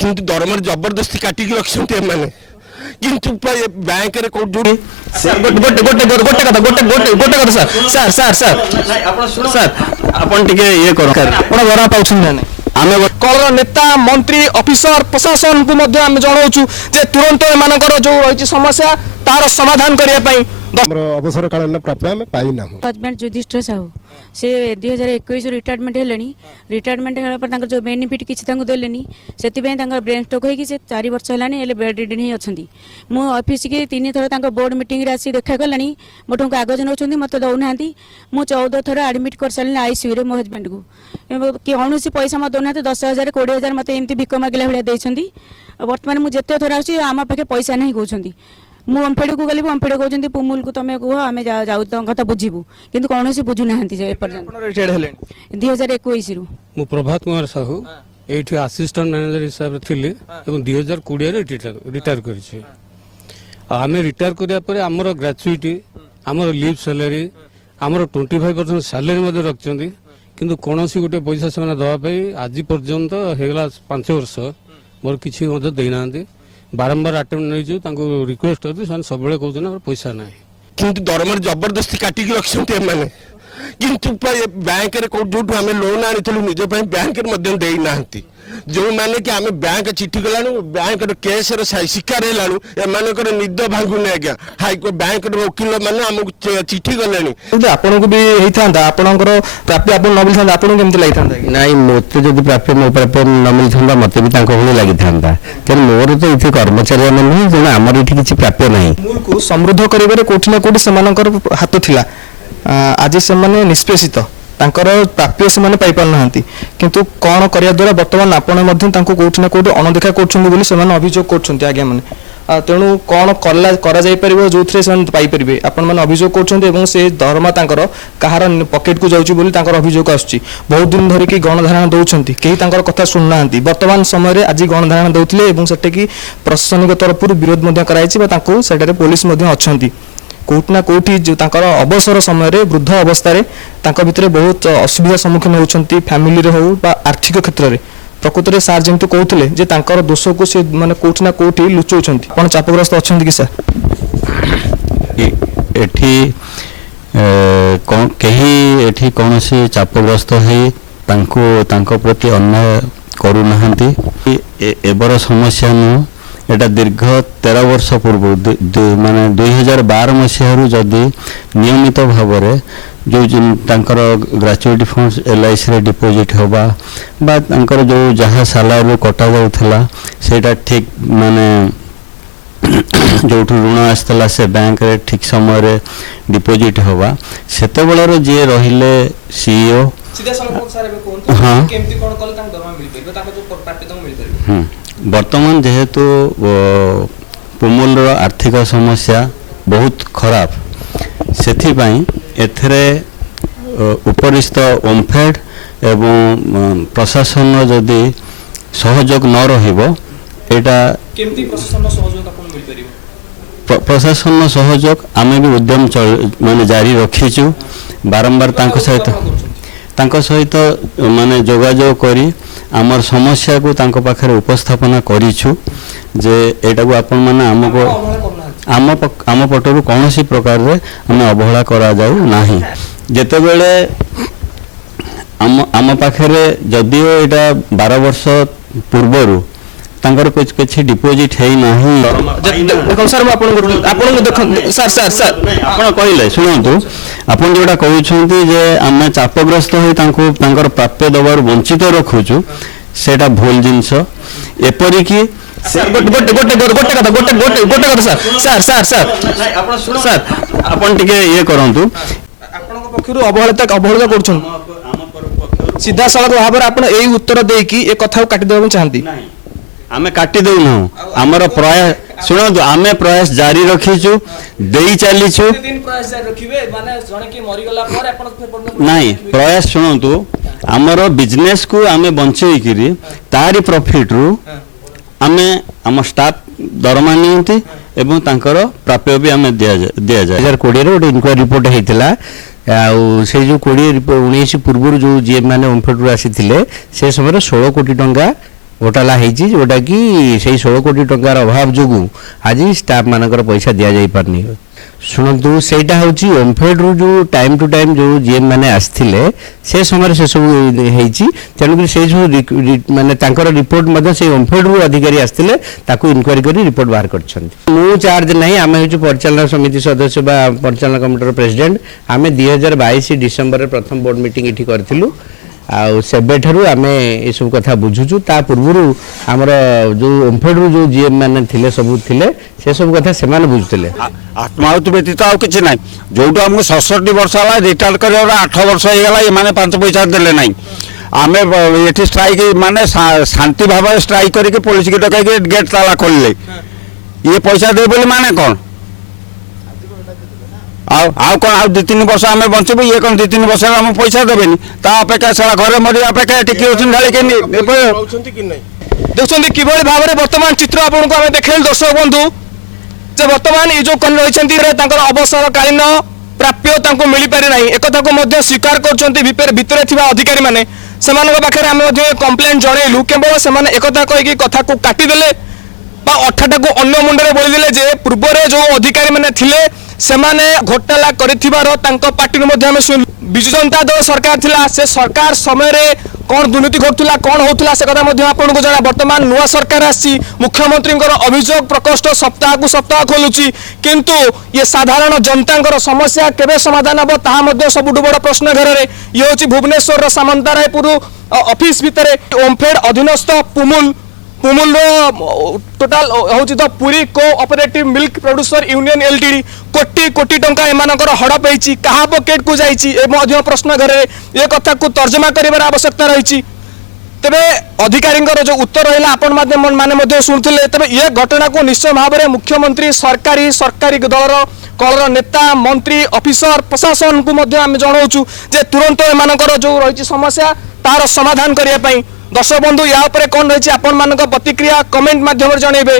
କିନ୍ତୁ ଦରମାରେ ଜବରଦସ୍ତି କାଟିକି ରଖିଛନ୍ତି ଏମାନେ। କିନ୍ତୁ ବ୍ୟାଙ୍କରେ କୋଉଠି ଗୋଟେ କଥା ସାର୍ ସାର୍ ସାର୍ ସାର୍ ଆପଣ ଟିକେ ଇଏ କର ଆପଣ ଦରମା ପାଉଛନ୍ତି ନା ନାହିଁ? ଆମେ କଳର ନେତା ମନ୍ତ୍ରୀ ଅଫିସର ପ୍ରଶାସନକୁ ମଧ୍ୟ ଆମେ ଜଣାଉଛୁ ଯେ ତୁରନ୍ତ ଏମାନଙ୍କର ଯୋଉ ରହିଛି ସମସ୍ୟା ତାର ସମାଧାନ କରିବା ପାଇଁ ଅବସରକାଳୀନ ପ୍ରାପ୍ୟ ଆମେ ପାଇନାହୁଁ। ହଜବେଣ୍ଡ ଯୁଧିଷ୍ଠିର ସାହୁ ସେ 2021 ରିଟାୟାରମେଣ୍ଟ ହେଲେଣି। ରିଟାୟାରମେଣ୍ଟ ହେଲା ପରେ ତାଙ୍କର ଯେଉଁ ବେନିଫିଟ୍ କିଛି ତାଙ୍କୁ ଦେଲେନି, ସେଥିପାଇଁ ତାଙ୍କର ବ୍ରେନ୍ ଷ୍ଟ୍ରୋକ୍ ହେଇକି ସେ 4 ବର୍ଷ ହେଲାଣି ହେଲେ ବେଡ୍ ରିଡନ୍ ହିଁ ଅଛନ୍ତି। ମୁଁ ଅଫିସକି 3 ଥର ତାଙ୍କ ବୋର୍ଡ଼ ମିଟିଂରେ ଆସି ଦେଖା କଲାଣି, ମୋଠୁ କାଗଜ ନେଉଛନ୍ତି, ମୋତେ ଦେଉନାହାନ୍ତି। ମୁଁ 14 ଥର ଆଡ଼ମିଟ୍ କରିସାରିଲିଣି ଆଇସିୟୁରେ ମୋ ହଜବେଣ୍ଡକୁ। କୌଣସି ପଇସା ମୋତେ ଦେଉନାହାନ୍ତି। 10,000 20,000 ମୋତେ ଏମିତି ଭିକ ମାଗିଲା ଭଳିଆ ଦେଇଛନ୍ତି। ବର୍ତ୍ତମାନ ମୁଁ ଯେତେ ଥର ଆସୁଛି ଆମ ପାଖେ ପଇସା ନାହିଁ କହୁଛନ୍ତି। ମୁଁ ଓମ୍ଫେଡ଼କୁ ଗଲି, ଓମ୍ଫେଡ଼ କହୁଛନ୍ତି ପୁମୁଲକୁ ତମେ କୁହ ଆମେ ଯାଉ ତମ କଥା ବୁଝିବୁ, କିନ୍ତୁ କୌଣସି ବୁଝୁନାହାନ୍ତି ଯେ ଏପର୍ଯ୍ୟନ୍ତ। 2021ରୁ ମୁଁ ପ୍ରଭାତ କୁମାର ସାହୁ ଏଇଠି ଆସିଷ୍ଟାଣ୍ଟ ମ୍ୟାନେଜର ହିସାବରେ ଥିଲି ଏବଂ 2020ରେ ରିଟାୟାର କରିଛି। ଆମେ ରିଟାୟାର କରିବା ପରେ ଆମର ଗ୍ରାଚୁଇଟି, ଆମର ଲିଭ୍ ସାଲାରୀ, ଆମର 25% ସାଲାରୀ ମଧ୍ୟ ରଖିଛନ୍ତି, କିନ୍ତୁ କୌଣସି ଗୋଟେ ପଇସା ସେମାନେ ଦେବା ପାଇଁ ଆଜି ପର୍ଯ୍ୟନ୍ତ ହେଇଗଲା 5 ବର୍ଷ ମୋର କିଛି ମଧ୍ୟ ଦେଇନାହାନ୍ତି। ବାରମ୍ବାର ଆଟେମ୍ପ୍ଟ ନେଇଛୁ, ତାଙ୍କୁ ରିକ୍ୱେଷ୍ଟ କରୁଛୁ, ସେମାନେ ସବୁବେଳେ କହୁଛନ୍ତି ଆମର ପଇସା ନାହିଁ। କିନ୍ତୁ ଦରମାରେ ଜବରଦସ୍ତି କାଟିକି ରଖିଛନ୍ତି ଏମାନେ। କିନ୍ତୁ ବ୍ୟାଙ୍କରେ ଯୋଉଠୁ ଆମେ ଲୋନ୍ ଆଣିଥିଲୁ ନିଜ ପାଇଁ ବ୍ୟାଙ୍କରେ ମଧ୍ୟ ଦେଇନାହାନ୍ତି। ଯେଉଁମାନେ କି ଆମେ ବ୍ୟାଙ୍କ ଚିଠି କଲାଣୁ, ବ୍ୟାଙ୍କର କେସ୍ର ଶିକାର ହେଲାଣୁ, ଏମାନଙ୍କର ନିଦ ଭାଙ୍ଗୁନି ଆଜ୍ଞା। ହାଇକୋର୍ଟ ବ୍ୟାଙ୍କର ଓକିଲ ମାନେ ଆମକୁ ଚିଠି କଲେଣି। ଆପଣଙ୍କୁ ବି ହେଇଥାନ୍ତା, ଆପଣଙ୍କର ପ୍ରାପ୍ୟ ଆପଣ ନ ମିଳିଥାନ୍ତା, ଆପଣଙ୍କୁ କେମିତି ଲାଗିଥାନ୍ତା? ନାଇଁ, ମୋତେ ଯଦି ପ୍ରାପ୍ୟ ମୋ ପ୍ରାପ୍ୟ ନ ମିଳିଥାନ୍ତା ମୋତେ ବି ତାଙ୍କ ଭଳି ଲାଗିଥାନ୍ତା। ତେଣୁ ମୋର ତ ଏଠି କର୍ମଚାରୀ ଆମେ ନୁହେଁ, ତେଣୁ ଆମର ଏଠି କିଛି ପ୍ରାପ୍ୟ ନାହିଁ। ମୂଳକୁ ସମୃଦ୍ଧ କରିବାରେ କୋଉଠି ନା କୋଉଠି ସେମାନଙ୍କର ହାତ ଥିଲା। ଆଜି ସେମାନେ ନିଷ୍ପେଷିତ, ତାଙ୍କର ପ୍ରାପ୍ୟ ସେମାନେ ପାଇପାରୁନାହାନ୍ତି। କିନ୍ତୁ କ'ଣ କରିବା ଦ୍ୱାରା ବର୍ତ୍ତମାନ ଆପଣ ମଧ୍ୟ ତାଙ୍କୁ କୋଉଠି ନା କୋଉଠି ଅଣଦେଖା କରୁଛନ୍ତି ବୋଲି ସେମାନେ ଅଭିଯୋଗ କରୁଛନ୍ତି ଆଜ୍ଞା ମାନେ। ତେଣୁ କ'ଣ କରାଯାଇପାରିବ ଯେଉଁଥିରେ ସେମାନେ ପାଇପାରିବେ ଆପଣମାନେ ଅଭିଯୋଗ କରୁଛନ୍ତି, ଏବଂ ସେ ଦରମା ତାଙ୍କର କାହାର ପକେଟକୁ ଯାଉଛି ବୋଲି ତାଙ୍କର ଅଭିଯୋଗ ଆସୁଛି। ବହୁତ ଦିନ ଧରିକି ଗଣଧାରଣା ଦେଉଛନ୍ତି, କେହି ତାଙ୍କର କଥା ଶୁଣୁନାହାନ୍ତି। ବର୍ତ୍ତମାନ ସମୟରେ ଆଜି ଗଣଧାରଣା ଦେଉଥିଲେ ଏବଂ ସେଠିକି ପ୍ରଶାସନିକ ତରଫରୁ ବିରୋଧ ମଧ୍ୟ କରାଯାଇଛି ବା ତାଙ୍କୁ ସେଠାରେ ପୋଲିସ ମଧ୍ୟ ଅଛନ୍ତି। କୋଉଠି ନା କୋଉଠି ତାଙ୍କର ଅବସର ସମୟରେ ବୃଦ୍ଧ ଅବସ୍ଥାରେ ତାଙ୍କ ଭିତରେ ବହୁତ ଅସୁବିଧା ସମ୍ମୁଖୀନ ହେଉଛନ୍ତି, ଫ୍ୟାମିଲିରେ ହେଉ ବା ଆର୍ଥିକ କ୍ଷେତ୍ରରେ। ପ୍ରକୃତରେ ସାର୍ ଯେମିତି କହୁଥିଲେ ଯେ ତାଙ୍କର ଦୋଷକୁ ସେ ମାନେ କୋଉଠି ନା କୋଉଠି ଲୁଚଉଛନ୍ତି। ଆପଣ ଚାପଗ୍ରସ୍ତ ଅଛନ୍ତି କି ସାର୍? ଏଠି କେହି ଏଠି କୌଣସି ଚାପଗ୍ରସ୍ତ ହେଇ ତାଙ୍କ ପ୍ରତି ଅନ୍ୟାୟ କରୁନାହାନ୍ତି। ଏବର ସମସ୍ୟା ନୁହଁ, এটা দীর্ঘ 13 ବର୍ଷ ପୂର୍ବରୁ ମାନେ 2012 ମସିହାରୁ ଯଦି ନିୟମିତ ଭାବରେ ଯେଉଁ ତାଙ୍କର ଗ୍ରାଚୁଇଟି ଫଣ୍ଡ LICରେ ଡିପୋଜିଟ୍ ହେବା ବା ତାଙ୍କର ଯେଉଁ ଯାହା ସାଲାରୀରୁ କଟାଯାଉଥିଲା ସେଇଟା ଠିକ୍ ମାନେ ଯେଉଁଠୁ ଋଣ ଆସିଥିଲା ସେ ବ୍ୟାଙ୍କରେ ଠିକ୍ ସମୟରେ ଡିପୋଜିଟ୍ ହେବା, ସେତେବେଳର ଯିଏ ରହିଲେ CEO ବର୍ତ୍ତମାନ ଯେହେତୁ ପୁମୁଲର ଆର୍ଥିକ ସମସ୍ୟା ବହୁତ ଖରାପ, ସେଥିପାଇଁ ଏଥିରେ ଉପରିସ୍ଥ ଓମ୍ଫେଡ୍ ଏବଂ ପ୍ରଶାସନର ଯଦି ସହଯୋଗ ନ ରହିବ, ଏଇଟା ପ୍ରଶାସନର ସହଯୋଗ ଆମେ ବି ଉଦ୍ୟମ ମାନେ ଜାରି ରଖିଛୁ। ବାରମ୍ବାର ତାଙ୍କ ସହିତ ମାନେ ଯୋଗାଯୋଗ କରି ଆମର ସମସ୍ୟାକୁ ତାଙ୍କ ପାଖରେ ଉପସ୍ଥାପନା କରିଛୁ ଯେ ଏଇଟାକୁ ଆପଣମାନେ ଆମ ପଟରୁ କୌଣସି ପ୍ରକାରରେ ଆମେ ଅବହେଳା କରାଯାଉ ନାହିଁ। ଯେତେବେଳେ ଆମ ପାଖରେ ଯଦିଓ ଏଇଟା 12 ବର୍ଷ ପୂର୍ବରୁ ତାଙ୍କର କିଛି ଡିପୋଜିଟ୍ ହେଇନାହିଁ। ଆପଣ କହିଲେ ଶୁଣନ୍ତୁ, ଆପଣ ଯେଉଁଟା କହୁଛନ୍ତି ଯେ ଆମେ ଚାପଗ୍ରସ୍ତ ହୋଇ ତାଙ୍କର ପ୍ରାପ୍ୟ ଦେବାରୁ ବଞ୍ଚିତ ରଖୁଛୁ, ସେଇଟା ଭୁଲ ଜିନିଷ। ଏପରିକି ଆପଣ ଟିକେ ଇଏ କରନ୍ତୁ, ଆପଣଙ୍କ ପକ୍ଷରୁ ଅବହେଳିତ କରୁଛନ୍ତି ସିଧାସଳଖ ଭାବରେ ଆପଣ ଏଇ ଉତ୍ତର ଦେଇକି ଏ କଥାକୁ କାଟିଦେବାକୁ ଚାହାନ୍ତି? ଆମେ କାଟି ଦେଉନାହୁଁ, ଆମର ପ୍ରୟାସ ଶୁଣନ୍ତୁ, ଆମେ ପ୍ରୟାସ ଜାରି ରଖିଛୁ, ଦେଇ ଚାଲିଛୁ। ନାଇଁ, ପ୍ରୟାସ ଶୁଣନ୍ତୁ, ଆମର ବିଜନେସକୁ ଆମେ ବଞ୍ଚେଇକିରି ତାରି ପ୍ରଫିଟରୁ ଆମେ ଆମ ଷ୍ଟାଫ ଦରମା ନିଅନ୍ତି ଏବଂ ତାଙ୍କର ପ୍ରାପ୍ୟ ବି ଆମେ ଦିଆଯାଏ। 2020ରେ ଗୋଟେ ଇନକ୍ୱାରି ରିପୋର୍ଟ ହେଇଥିଲା, ଆଉ ସେଇ ଯେଉଁ 2019 ପୂର୍ବରୁ ଯେଉଁ ଯିଏ ମାନେ ଓମ୍ଫେଡରୁ ଆସିଥିଲେ ସେ ସମୟରେ 16 କୋଟି ଟଙ୍କା घोटाला होती जोटा कि से 16 कोटी टंकार अभाव जो आज स्टाफ मानकर पैसा दि जा पारनी शुणु सेटा हूँ ओमफेड रु जो टाइम टू टाइम जो जीएम मैंने आसते से समय से सब तेणुक से सब माने रिपोर्ट से ओमफेड रु अधिकारी आसते इनक्वारी कर रिपोर्ट बाहर कर चार्ज नहीं आम हूँ परिचालना समिति सदस्य बा परिचालना कमिटर प्रेसिडेंट आम 2022 डिसेम्बर प्रथम बोर्ड मीटिंग ये करूँ आबेठू आम ये सब कथा बुझुचु ता पूर्व आमर जो ओमफेड जो जीएम मैंने थे सब थे से सब कथा से बुझुते आत्माहुति व्यतीत आउ कि ना जो आमको 67 वर्ष है रिटायर कर 8 वर्ष होगा ये 5 पैसा देले ना आम ये स्ट्राइक माने शांति भाव स्ट्राइक करके पुलिस की डकई गेट ताला खोलिले ये पैसा दे बोली माने कौन आउ कौन आउ 2-3 वर्ष आम बचबू ये कौन 2-3 वर्ष आम पैसा देवेनि ता अपेक्षा सारा घर मरी अपेक्षा टिके देखते कि भाव में बर्तमान चित्र आपको आम देखे दर्शक बंधु जे बर्तमान ये जो कन रही अवसरकालीन प्राप्य मिल पारि ना एक स्वीकार कर अधिकारी मैंने पाखे आम कंप्लेन जनइलु केवल से एक कहीकि कथा को काटिदेले अठाटा को अन्य मुंडे बोलीदे जे पूर्व जो अधिकारी मैंने थिले सेमाने घोटाला पार्टी विजु जनता दल सरकार थिला से सरकार समय रे कौन दुर्नीति घटुला कौन होता से कथा आपको जना बर्तमान नुआ सरकार आसी मुख्यमंत्री अभियोग प्रकोष्ठ सप्ताह को सप्ताह खोलुची किंतु ये साधारण जनता समस्या केबे समाधान हम ता सबुठ बड़ प्रश्न घेर ये हूँ भुवनेश्वर सामंतरायपुर ऑफिस भितर ओमफेड अधीनस्थ पुमुल टोटाल हूँ तो Puri cooperative milk producer union LTD कोटी कोटी टंका एमानकर हड़प होती क्या पकेट को जाइए प्रश्न घर ये कथा को तर्जमा कर आवश्यकता रही तेरे अधिकारी जो उत्तर रहा आपण मैंने शुणुले तेज ये घटना को निश्चय भाव में मुख्यमंत्री सरकारी दलर कलर नेता मंत्री ऑफिसर प्रशासन को आम जनाऊँ जे तुरंत एमानकर जो रही समस्या तार समाधान करने दर्शक बंधु या कौन रही आपण प्रतिक्रिया कमेंट माध्यम जनइबे।